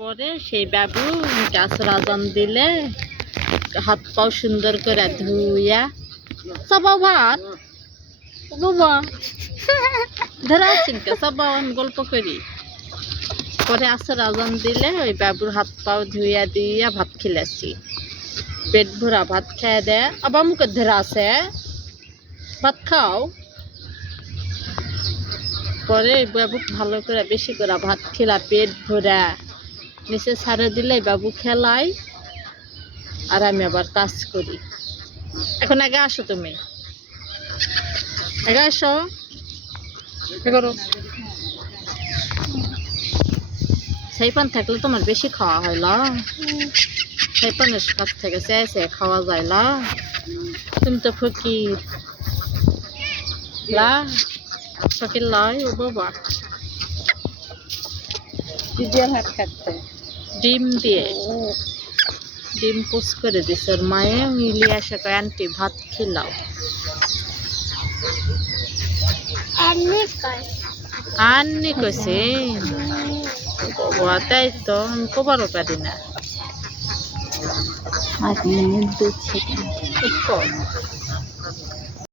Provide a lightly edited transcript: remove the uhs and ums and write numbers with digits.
পরে সেই বাবু গাছের আজান দিলে হাত পাও সুন্দর করে ধুইয়া সবাও ভাত বাবা ধরা আছেন কে সবাও গল্প করি পরে আসর আজান দিলে ওই বাবুর হাত পাও ধুইয়া দিয়া ভাত খেলেছি পেট ভরা ভাত খেয়ে দেয় আবার মুখে ধরা আছে ভাত খাও পরে বাবু ভালো করে বেশি করে ভাত খেলা পেট ভরা নিচে ছাড়ে দিলে বাবু খেলাই আর আমি আবার কাজ করি এখন আগে আসো তুমি আগে আসো করো সেই পান থাকলে তোমার বেশি খাওয়া হইল সেই পানের কাছ থেকে চেয়ে খাওয়া যায় না তুমি তো ফকির লা ফকির লয় ও বাবা হাত খাচ্ছে ডিম দিয়ে ডিম পোস করে দিছে ওর মায়ে মিলিয়ে আসে কয় আন্টি ভাত খিলাও আন্নি কইছে বাবা তাই তো আমি কবারও পারি না আর দুধ